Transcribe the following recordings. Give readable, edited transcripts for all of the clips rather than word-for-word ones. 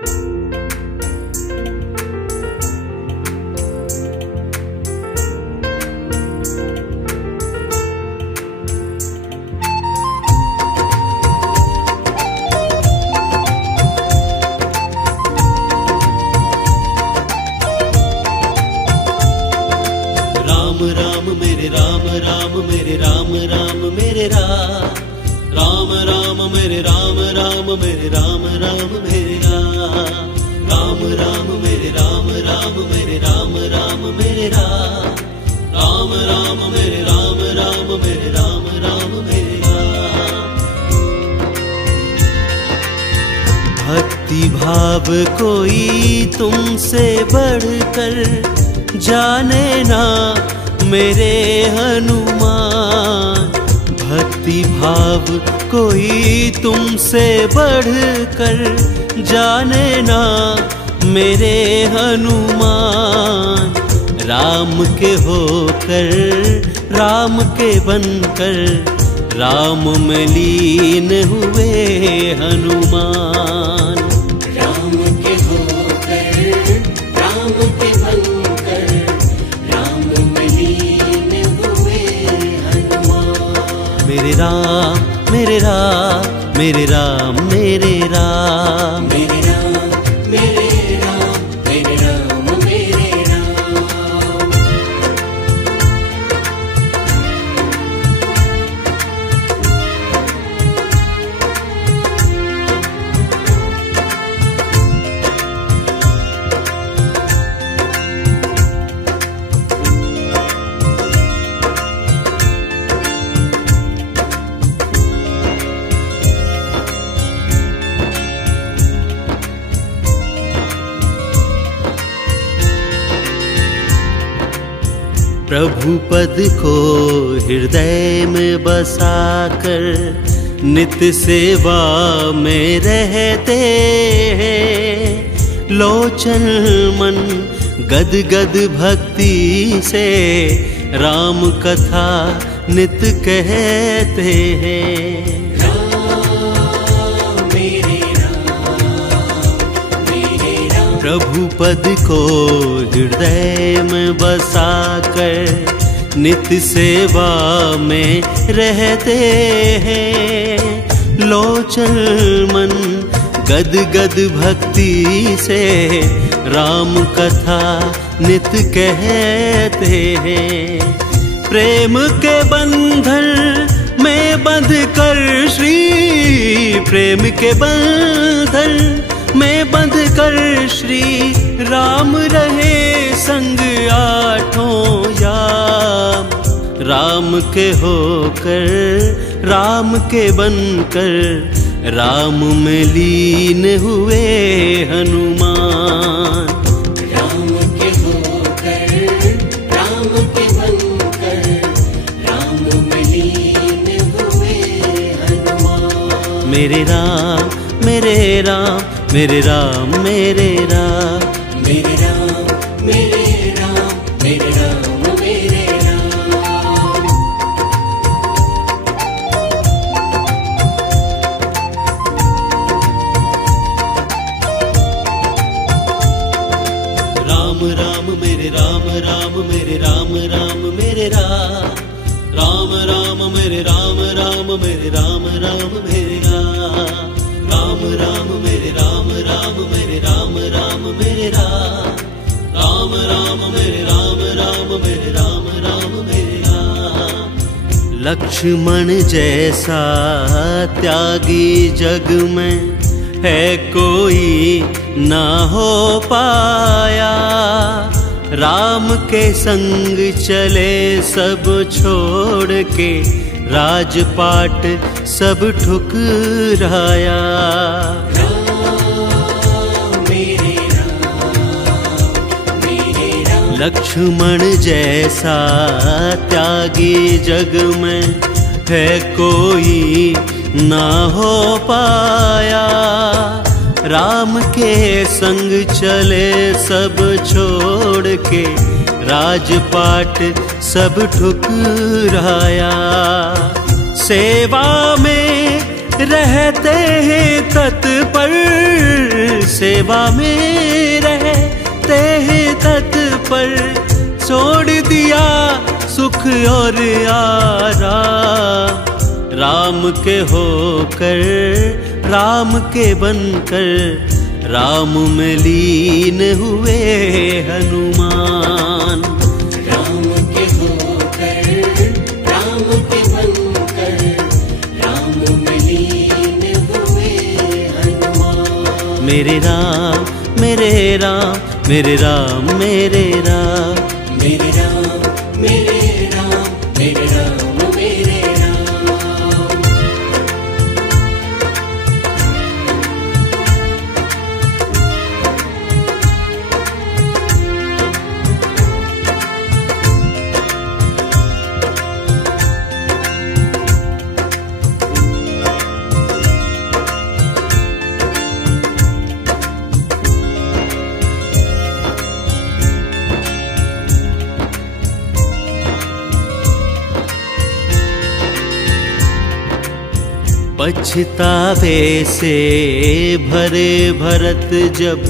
राम मेरे राम राम मेरे राम राम मेरे राम राम राम मेरे राम राम मेरे राम राम मेरे राम राम राम मेरे राम राम मेरे राम राम मेरे राम राम राम मेरे राम राम मेरे राम राम मेरे राम। भक्ति भाव कोई तुमसे बढ़कर जाने ना मेरे हनुमान, भक्ति भाव कोई तुमसे बढ़कर जाने ना मेरे हनुमान। राम के होकर राम के बनकर राम में लीन हुए हनुमान। राम के होकर राम के बनकर राम में लीन हुए हनुमान। मेरे राम मेरे राम मेरे राम मेरे राम मेरे राम मेरे राम मेरे राम मेरे राम। प्रभु पद को हृदय में बसाकर नित्य सेवा में रहते हैं। लोचन मन गद गद भक्ति से राम कथा नित कहते हैं। प्रभु पद को हृदय में बसाकर नित्य सेवा में रहते हैं। लोचन मन गद गद भक्ति से राम कथा नित कहते हैं। प्रेम के बंधन में बंध कर श्री, प्रेम के बंधन में बंध कर श्री राम रहे संग आठों याम। राम के होकर राम के बनकर राम में लीन हुए हनुमान। राम के होकर राम के बनकर राम में लीन हुए हनुमान। मेरे राम मेरे राम मेरे राम मेरे राम मेरे राम मेरे राम मेरे राम मेरे राम। राम राम मेरे राम राम मेरे राम राम मेरे राम राम राम मेरे राम राम मेरे राम राम मेरे राम राम राम मेरे राम राम मेरे राम राम मेरे राम राम राम मेरे राम राम मेरे राम राम मेरे राम। लक्ष्मण जैसा त्यागी जग में है कोई ना हो पाया। राम के संग चले सब छोड़ के राजपाट सब ठुकराया। लक्ष्मण जैसा त्यागी जग में है कोई ना हो पाया। राम के संग चले सब छोड़ के राजपाट सब ठुकराया। सेवा में रहते हैं तत्पर, सेवा में रहते हैं तत्पर। छोड़ दिया सुख और आराम, राम के होकर राम के बनकर राम में लीन हुए हनुमान। राम के होकर राम के बनकर राम में लीन हुए हनुमान। मेरे राम मेरे राम मेरे राम मेरे राम, मेरे राम मेरे राम मेरे राम मेरे राम। पछतावे से भरे भरत जब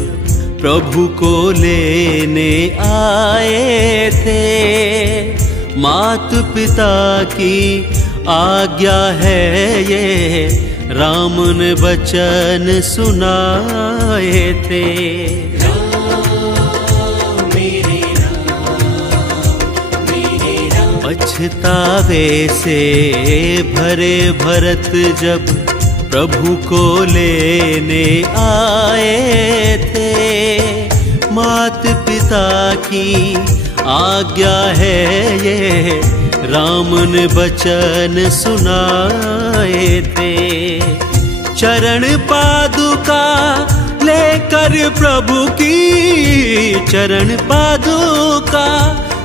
प्रभु को लेने आए थे। मात पिता की आज्ञा है ये, राम ने वचन सुनाए थे। पछतावे से भरे भरत जब प्रभु को लेने आए थे। मात पिता की आज्ञा है ये, राम ने वचन सुनाए थे। चरण पादुका लेकर प्रभु की, चरण पादुका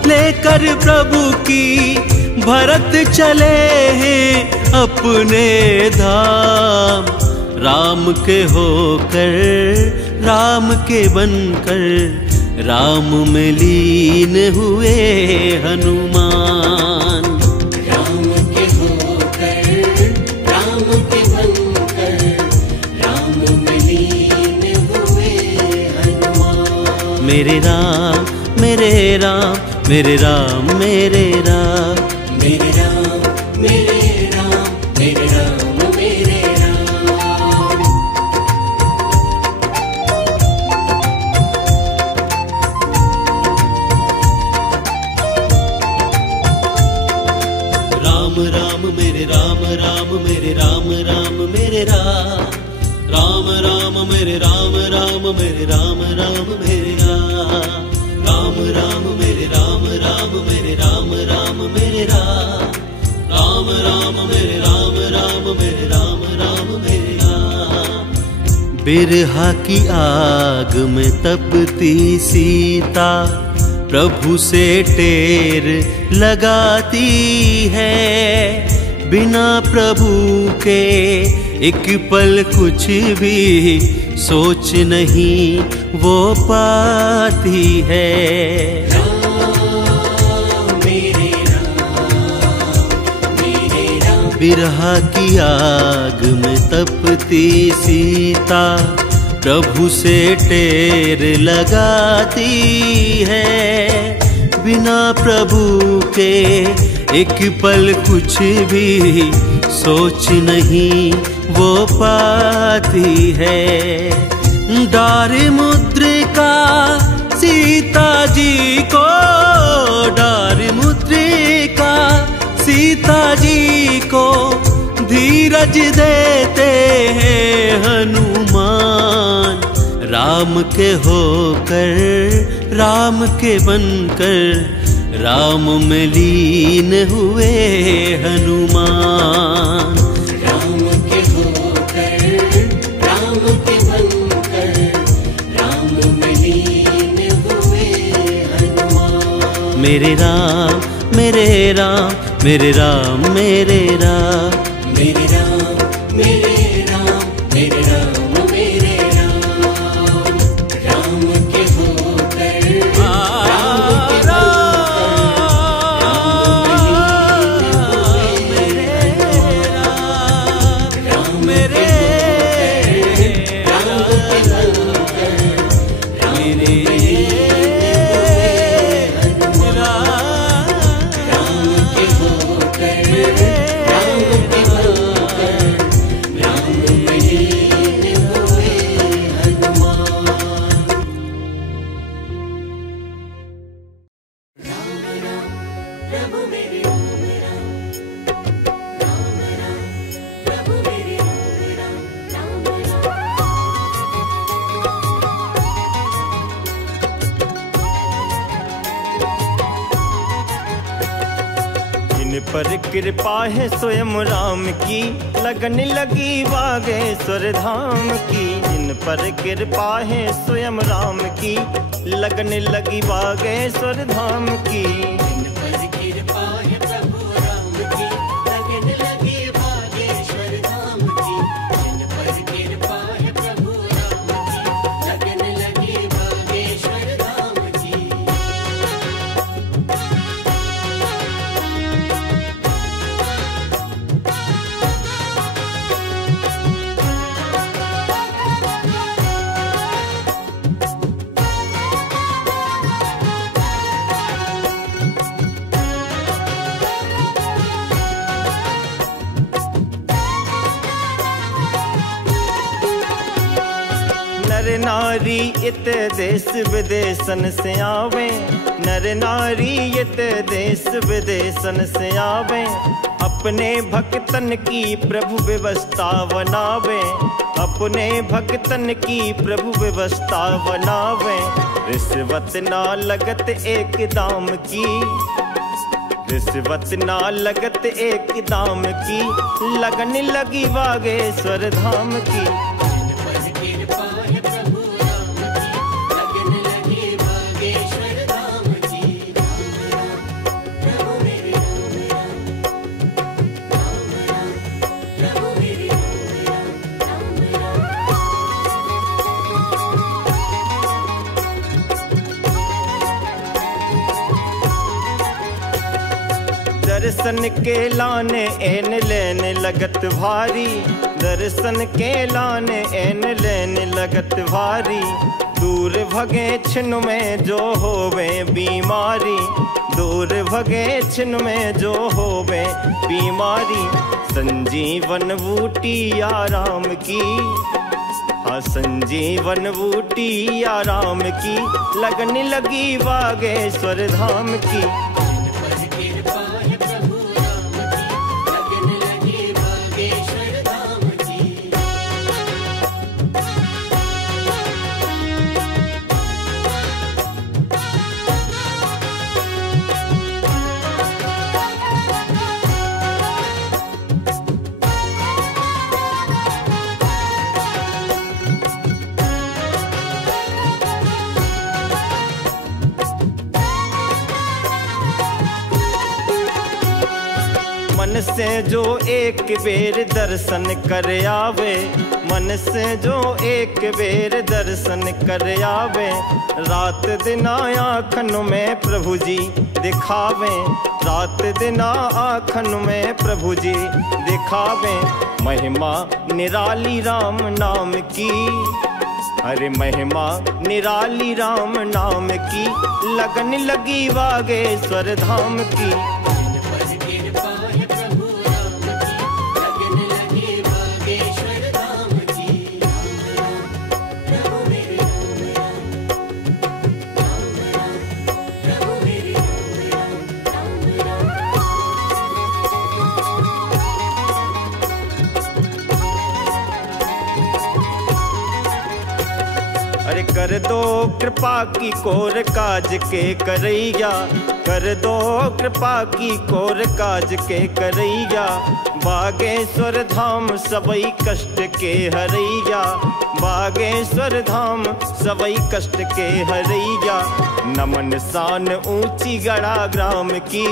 लेकर प्रभु की, भरत चले हैं अपने धाम। राम के होकर राम के बनकर राम में लीन हुए हनुमान। राम के होकर राम के बनकर राम में लीन हुए हनुमान। मेरे राम मेरे राम मेरे राम मेरे राम, मेरे राम मेरे राम मेरे राम मेरे राम। राम राम मेरे राम राम मेरे राम राम मेरे राम, राम राम मेरे राम राम मेरे राम राम मेरे राम। राम राम मेरे राम राम मेरे राम राम मेरे राम, राम राम मेरे राम राम मेरे राम राम मेरे राम। बिरहा की आग में तपती सीता प्रभु से टेर लगाती है। बिना प्रभु के एक पल कुछ भी सोच नहीं वो पाती है। बिरहा की आग में तपती सीता प्रभु से टेर लगाती है। बिना प्रभु के एक पल कुछ भी सोच नहीं वो पाती है। डारी मुद्रिका सीता जी को, डारी मुद्रिका सीता जी को धीरज देते हैं हनुमान। राम के होकर राम के बनकर राम में लीन हुए हनुमान। राम के होकर राम के बनकर राम में लीन हुए हनुमान। मेरे राम मेरे राम मेरे राम मेरे राम, मेरे राम मेरे राम मेरे राम मेरे राम। राम के होकर राम के बनकर राम में लीन हुए हनुमान। राम पर कृपा है स्वयं राम की, लगन लगी बागेश्वर धाम की। जिन पर कृपा है स्वयं राम की, लगन लगी बागेश्वर धाम की। जिन पर कृपा है प्रभु राम की, लगन लगी बागेश्वर धाम की। जिन पर कृपा है प्रभु राम की, लगन लगी बागेश्वर धाम की। नर नारी इत देश विदेशन से आवे, नर नारी इत देश विदेशन से आवे। अपने भक्तन की प्रभु व्यवस्था बनावे, अपने भक्तन की प्रभु व्यवस्था बनावे। रिश्वत ना लगत एक दाम की, रिश्वत ना लगत एक दाम की। लगन लगी बागेश्वर धाम की। जिन पर कृपा है प्रभु राम की, लगन लगी बागेश्वर धाम की। राम राम प्रभु मेरे राम राम, राम राम प्रभु मेरे राम राम, राम दर्शन के लाने एन लेने लगत भारी, दर्शन के लाने एन लेने लगत भारी। दूर भगे छिन में जो होवे बीमारी, दूर भगे छिन में जो होवे बीमारी। संजीवन बूटी आराम की, हाँ संजीवन बूटी आराम की। लगन लगी बागेश्वर धाम की। जिन पर कृपा है प्रभु राम की, लगन लगी बागेश्वर धाम की। मन से जो एक बेर दर्शन कर आवे, मन से जो एक बेर दर्शन कर आवे। रात दिन आँखन में प्रभु जी दिखावे, रात दिन आँखन में प्रभु जी दिखावे। महिमा निराली राम नाम की, अरे महिमा निराली राम नाम की। लगन लगी बागेश्वर धाम की। जिन पर कृपा है प्रभु राम की, लगन लगी बागेश्वर धाम की। राम राम प्रभु मेरे राम राम, राम राम प्रभु मेरे राम राम, अरे कर दो कृपा की कोर काज के करैया, कर दो कृपा की कोर काज के करैया। बागेश्वर धाम सबई कष्ट के हरैया, बागेश्वर धाम सबई कष्ट के हरैया। नमन शान ऊंची गड़ा ग्राम की,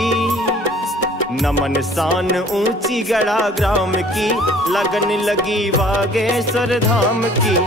नमन शान ऊंची गड़ा ग्राम की। लगन लगी बागेश्वर धाम की।